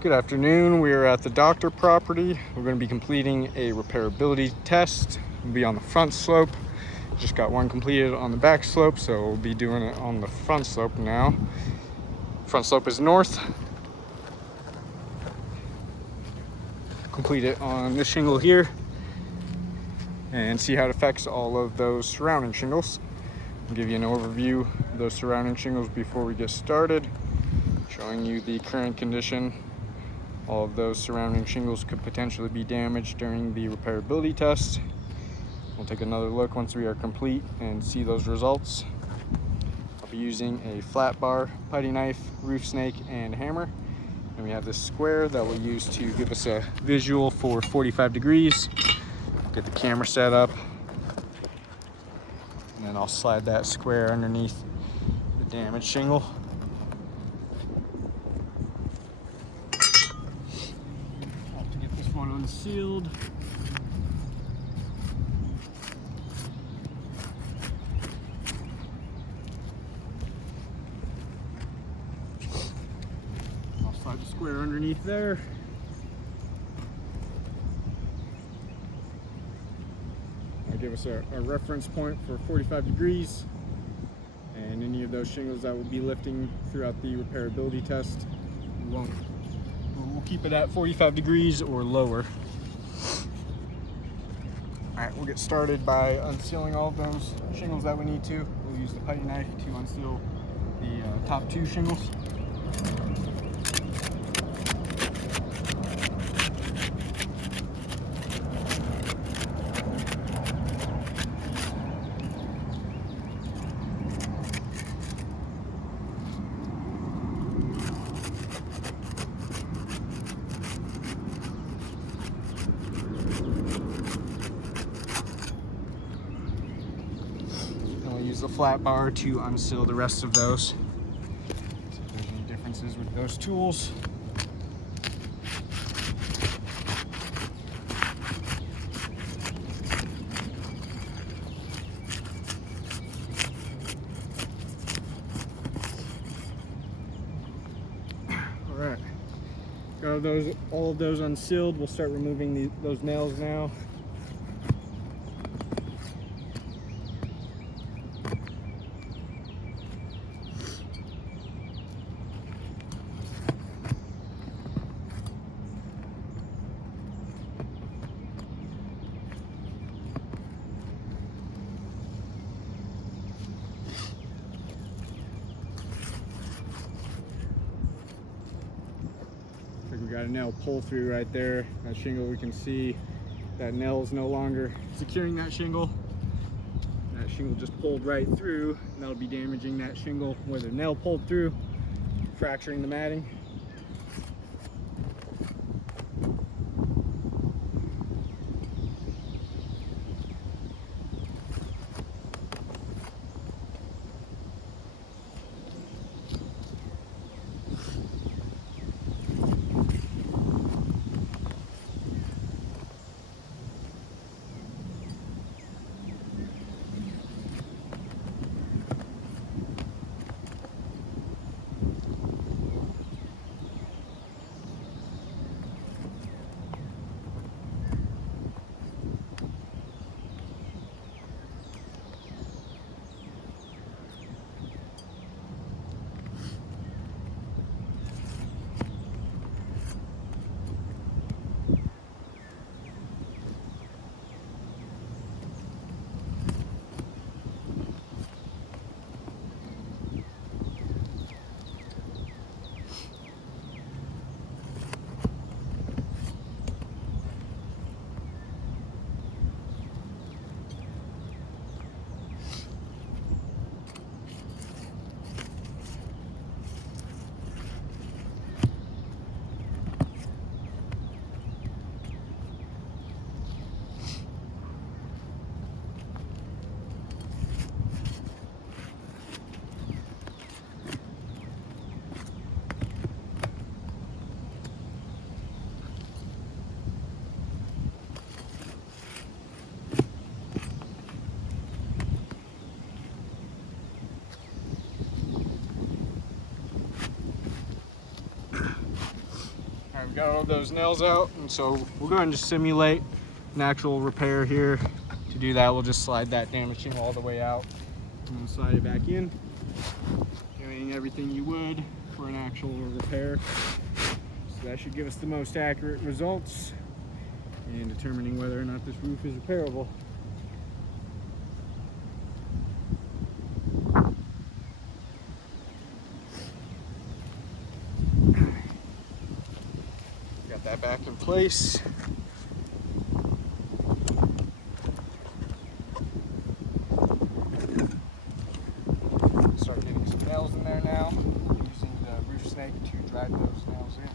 Good afternoon. We are at the Doctor property. We're going to be completing a repairability test. We'll be on the front slope. Just got one completed on the back slope, so we'll be doing it on the front slope now. Front slope is north. Complete it on this shingle here and see how it affects all of those surrounding shingles. I'll give you an overview of those surrounding shingles before we get started, showing you the current condition. All of those surrounding shingles could potentially be damaged during the repairability test. We'll take another look once we are complete and see those results. I'll be using a flat bar, putty knife, roof snake, and hammer. And we have this square that we'll use to give us a visual for 45 degrees. Get the camera set up. And then I'll slide that square underneath the damaged shingle. One unsealed. I'll slide the square underneath there. I'll give us a reference point for 45 degrees, and any of those shingles that will be lifting throughout the repairability test, we'll keep it at 45 degrees or lower. All right, we'll get started by unsealing all of those shingles that we need to. We'll use the putty knife to unseal the top two shingles. Use the flat bar to unseal the rest of those. See if there's any differences with those tools. All right, got all of those unsealed. We'll start removing those nails now. We got a nail pull through right there. That shingle, we can see that nail is no longer securing that shingle. That shingle just pulled right through, and that'll be damaging that shingle where the nail pulled through, fracturing the matting. got all those nails out, and so we'll go ahead and just simulate an actual repair here. To do that, we'll just slide that damaged shingle all the way out and then slide it back in, doing everything you would for an actual repair. So that should give us the most accurate results in determining whether or not this roof is repairable. Got that back in place. Start getting some nails in there now, using the roof snake to drive those nails in.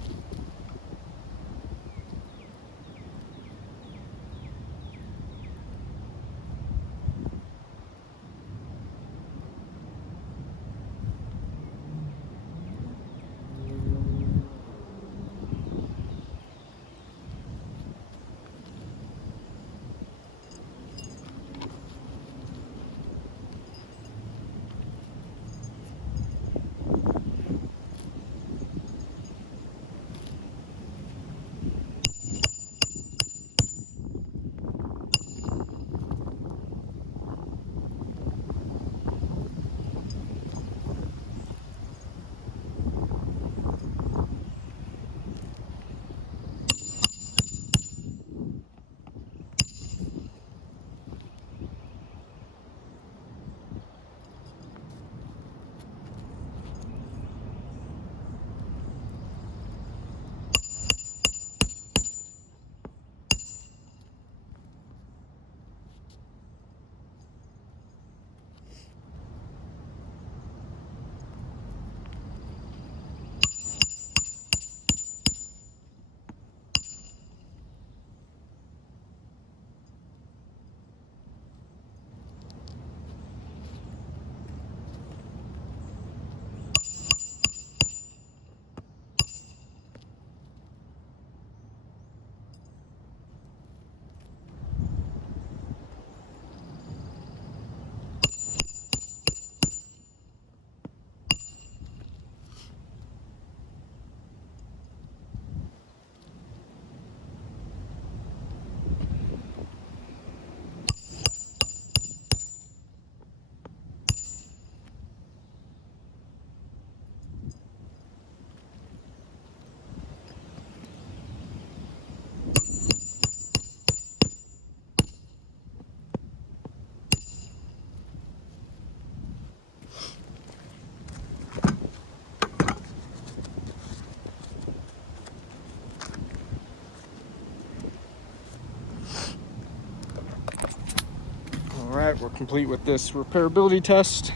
Alright, we're complete with this repairability test.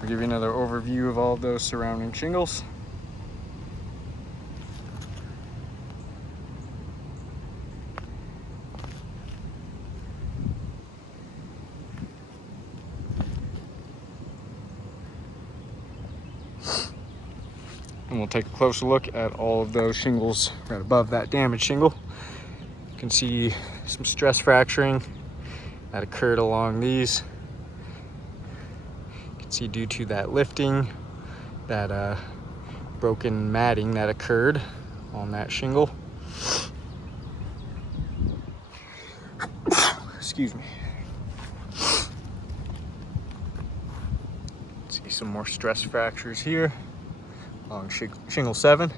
I'll give you another overview of all of those surrounding shingles. And we'll take a closer look at all of those shingles right above that damaged shingle. You can see some stress fracturing that occurred along these. You can see due to that lifting, that broken matting that occurred on that shingle. Excuse me. See some more stress fractures here along shingle 7.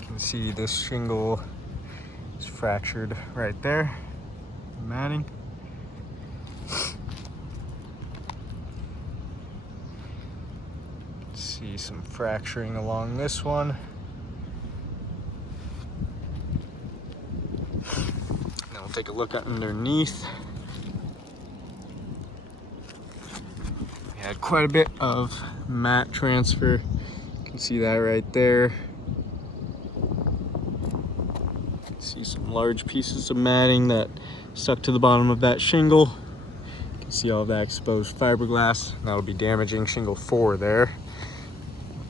You can see this shingle is fractured right there, matting. See some fracturing along this one. Now we'll take a look underneath. We had quite a bit of mat transfer. You can see that right there. See some large pieces of matting that stuck to the bottom of that shingle. You can see all of that exposed fiberglass. That'll be damaging shingle 4 there.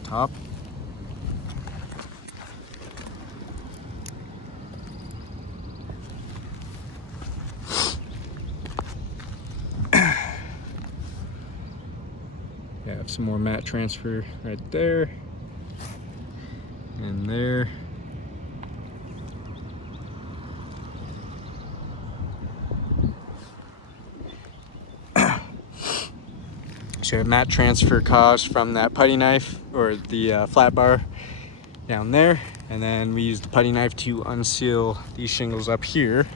Top. some more mat transfer right there and there. So mat transfer caused from that putty knife or the flat bar down there, and then we use the putty knife to unseal these shingles up here,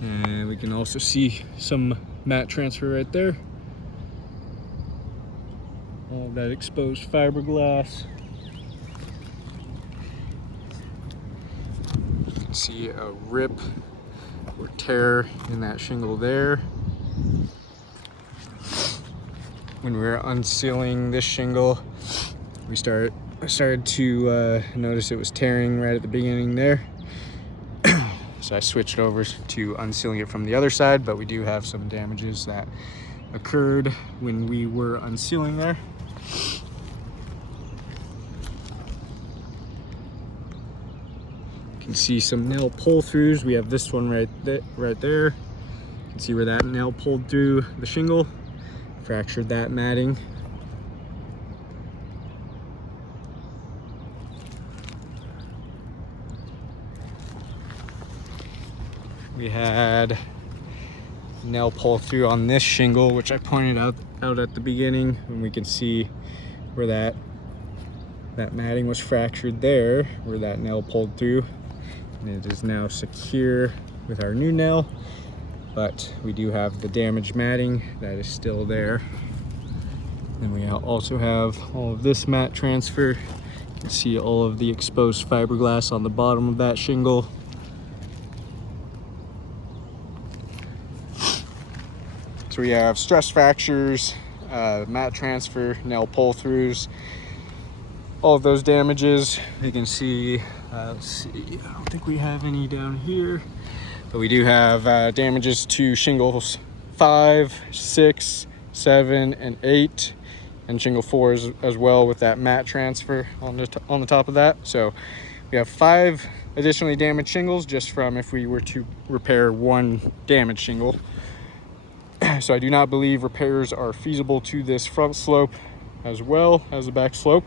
and we can also see some mat transfer right there. All that exposed fiberglass. You can see a rip or tear in that shingle there. When we were unsealing this shingle, I started to notice it was tearing right at the beginning there. So I switched over to unsealing it from the other side, but we do have some damages that occurred when we were unsealing there. You can see some nail pull-throughs. We have this one right there. You can see where that nail pulled through the shingle, fractured that matting. We had nail pull through on this shingle, which I pointed out at the beginning, and we can see where that matting was fractured there, where that nail pulled through, and it is now secure with our new nail, but we do have the damaged matting that is still there. And we also have all of this mat transfer. You can see all of the exposed fiberglass on the bottom of that shingle. So we have stress fractures, mat transfer, nail pull-throughs, all of those damages. You can see, let's see, I don't think we have any down here, but we do have damages to shingles 5, 6, 7, and 8, and shingle 4 as well, with that mat transfer on the top of that. So we have 5 additionally damaged shingles just from if we were to repair one damaged shingle. So I do not believe repairs are feasible to this front slope as well as the back slope,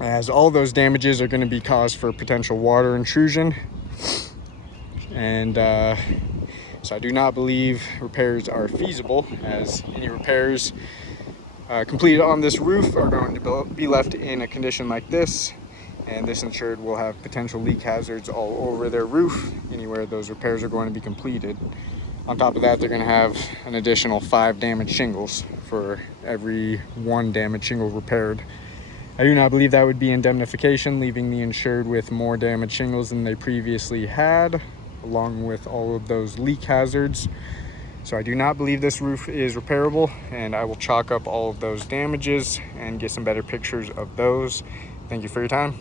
as all those damages are going to be caused for potential water intrusion. And so I do not believe repairs are feasible, as any repairs completed on this roof are going to be left in a condition like this, and this insured will have potential leak hazards all over their roof anywhere those repairs are going to be completed. On top of that, they're going to have an additional 5 damaged shingles for every 1 damaged shingle repaired. I do not believe that would be indemnification, leaving the insured with more damaged shingles than they previously had, along with all of those leak hazards. So I do not believe this roof is repairable, and I will chalk up all of those damages and get some better pictures of those. Thank you for your time.